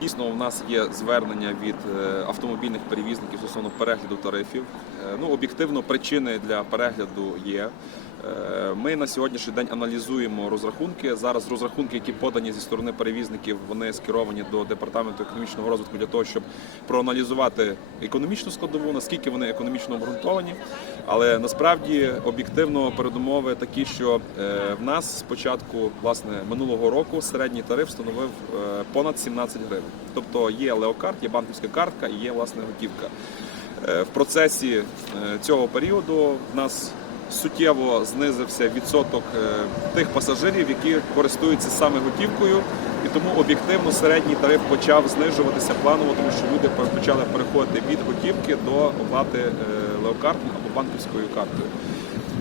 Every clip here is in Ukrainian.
Дійсно, у нас є звернення від е, автомобільних перевізників стосовно перегляду тарифів. Е, Ну, об'єктивно, причини для перегляду є. Е, Ми на сьогоднішній день аналізуємо розрахунки. Зараз розрахунки, які подані зі сторони перевізників, вони скеровані до департаменту економічного розвитку для того, щоб проаналізувати економічну складову, наскільки вони економічно обґрунтовані. Але насправді об'єктивно передумови такі, що е, в нас з початку власне минулого року середній тариф становив е, понад 17 гривень. Тобто є леокарт, є банківська картка і є власне готівка. Е, В процесі цього періоду в нас суттєво знизився відсоток е, тих пасажирів, які користуються саме готівкою, і тому об'єктивно середній тариф почав знижуватися планово, тому що люди почали переходити від готівки до оплати е, леокартом або банківською карткою.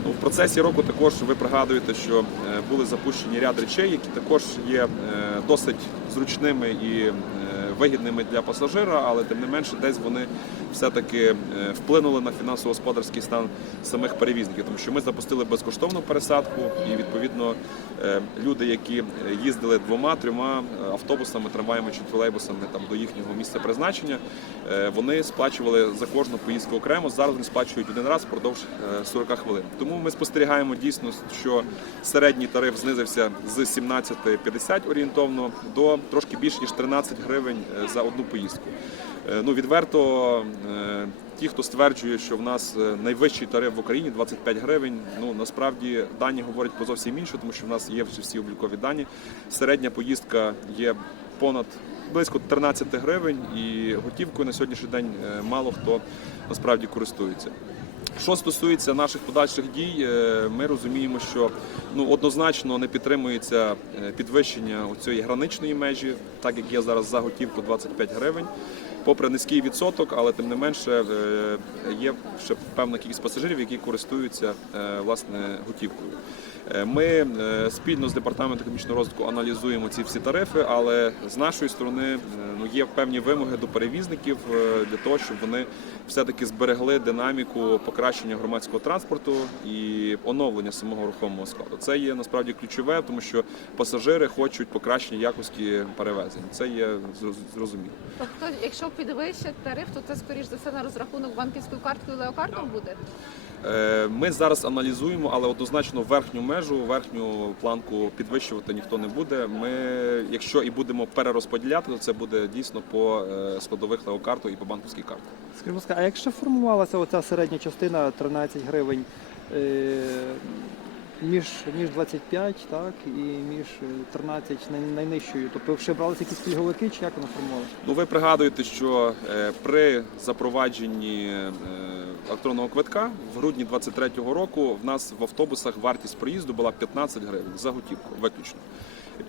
Ну, в процесі року також ви пригадуєте, що е, були запущені ряд речей, які також є досить зручними і вигідними для пасажира, але тим не менше десь вони все-таки е, вплинули на фінансово-господарський стан самих перевізників, тому що ми запустили безкоштовну пересадку, і відповідно е, люди, які їздили двома, трьома е, автобусами, трамваями чи тролейбусами там до їхнього місця призначення, вони сплачували за кожну поїздку окремо. Зараз вони сплачують один раз впродовж е, 40 хвилин. Тому ми спостерігаємо дійсно, що середній тариф знизився з 17,50 орієнтовно до трошки більше ніж 13 гривень за одну поїздку. Е, Ну відверто, е, ті, хто стверджує, що в нас е, найвищий тариф в Україні 25 гривень. Ну насправді дані говорять про зовсім інше, тому що в нас є всі- облікові дані. Середня поїздка є понад близько 13 гривень, і готівкою на сьогоднішній день е, мало хто насправді користується. Що стосується наших подальших дій, е, ми розуміємо, що ну однозначно не підтримується е, підвищення цієї граничної межі, так як є зараз за готівку 25 гривень. Попри низький відсоток, але тим не менше е, є ще певна кількість пасажирів, які користуються е, власне готівкою. Е, Ми спільно з департаментом економічного розвитку аналізуємо ці всі тарифи, але з нашої сторони ну є певні вимоги до перевізників для того, щоб вони все-таки зберегли динаміку покращення громадського транспорту і оновлення самого рухомого складу. Це є насправді ключове, тому що пасажири хочуть покращення якості перевезень. Це є зроз- зрозуміло. Тобто, якщо підвищать тариф, то це скоріш за все на розрахунок банківською карткою леокартом буде. Е, Ми зараз аналізуємо, але однозначно верхню межу, верхню планку підвищувати ніхто не буде. Ми, якщо і будемо перерозподіляти, то це буде дійсно по е, складових леокарту і по банківській карті. Скажіть, а якщо формувалася оця середня частина 13 гривень е, між, між 25 так, і між е, 13 най- найнижчою, тобто ще бралися якісь пільговики, чи як воно формувалося? Ну, ви пригадуєте, що е, при запровадженні е, електронного квитка в грудні 23-го року в нас в автобусах вартість проїзду була 15 гривень за готівку виключно.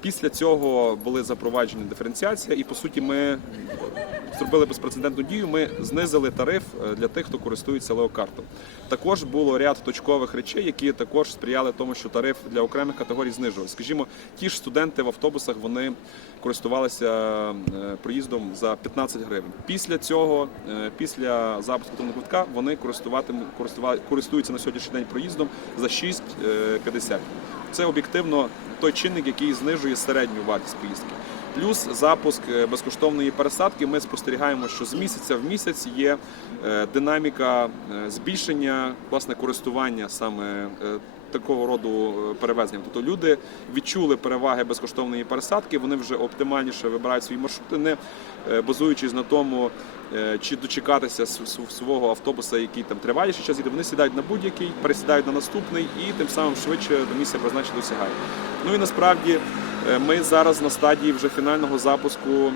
Після цього були запроваджені диференціація, і по суті ми зробили безпрецедентну дію. Ми знизили тариф е, для тих, хто користується леокартом. Також було ряд точкових речей, які також сприяли тому, що тариф для окремих категорій знижувався. Скажімо, ті ж студенти в автобусах вони користувалися е, проїздом за 15 гривень. Після цього, е, після запуску квитка, вони користуються на сьогоднішній день проїздом за 6,50. Це об'єктивно той чинник, який знижує середню вартість поїздки. Плюс запуск е, безкоштовної пересадки. Ми спостерігаємо, що з місяця в місяць є е, динаміка е, збільшення власне користування саме такого роду е, перевезенням. Тобто люди відчули переваги безкоштовної пересадки, вони вже оптимальніше вибирають свої маршрути, не е, базуючись на тому, е, чи дочекатися свого автобуса, який там триває ще час, їде. вони сідають на будь-який, пересідають на наступний і тим самим швидше до місця призначення досягають. Ну і насправді ми зараз на стадії вже фінального запуску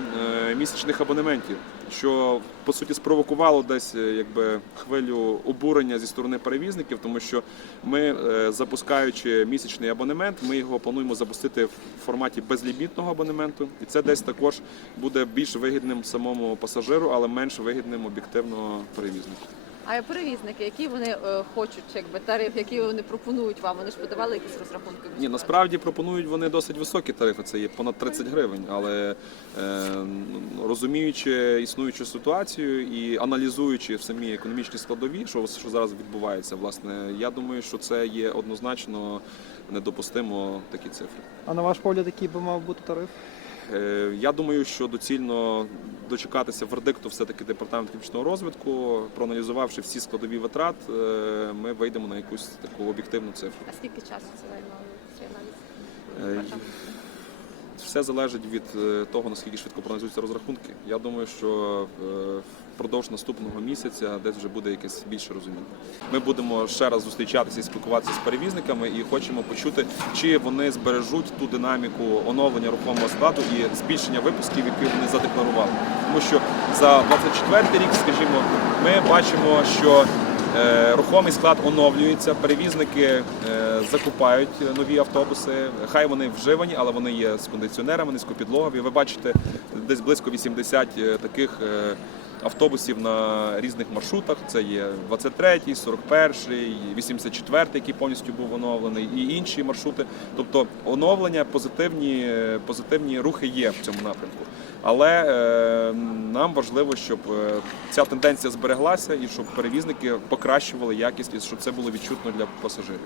місячних абонементів, що по суті спровокувало десь е, якби хвилю обурення зі сторони перевізників, тому що ми, е, запускаючи місячний абонемент, ми його плануємо запустити в форматі безлімітного абонементу, і це десь також буде більш вигідним самому пасажиру, але менш вигідним об'єктивно перевізнику. А перевізники, які вони е, хочуть, якби тариф, який вони пропонують вам, вони ж подавали якісь розрахунки? Ні, насправді пропонують вони досить високі тарифи, це є понад 30 гривень. Але е, ну, розуміючи існуючу ситуацію і аналізуючи самі економічні складові, що, що зараз відбувається, власне, я думаю, що це є однозначно недопустимо такі цифри. А на ваш погляд, який би мав бути тариф? Е, Я думаю, що доцільно дочекатися вердикту все-таки департаменту економічного розвитку, проаналізувавши всі складові витрат, е, ми вийдемо на якусь таку об'єктивну цифру. А скільки часу це займало цей Е, аналіз? Все залежить від е, того, наскільки швидко проаналізуються розрахунки. Я думаю, що е, впродовж наступного місяця десь вже буде якесь більше розуміння. Ми будемо ще раз зустрічатися і спілкуватися з перевізниками і хочемо почути, чи вони збережуть ту динаміку оновлення рухомого складу і збільшення випусків, які вони задекларували. Тому що за 24 рік, скажімо, ми бачимо, що Рухомий склад оновлюється, перевізники е, закупають нові автобуси. Хай вони вживані, але вони є з кондиціонерами, низькопідлогові. Ви бачите десь близько 80 е, таких е, автобусів на різних маршрутах. Це є 23-й, 41-й, 84-й, який повністю був оновлений, і інші маршрути. Тобто оновлення, позитивні, е, позитивні рухи є в цьому напрямку. Але е, нам важливо, щоб е, ця тенденція збереглася і щоб перевізники покращували якість, і щоб це було відчутно для пасажирів.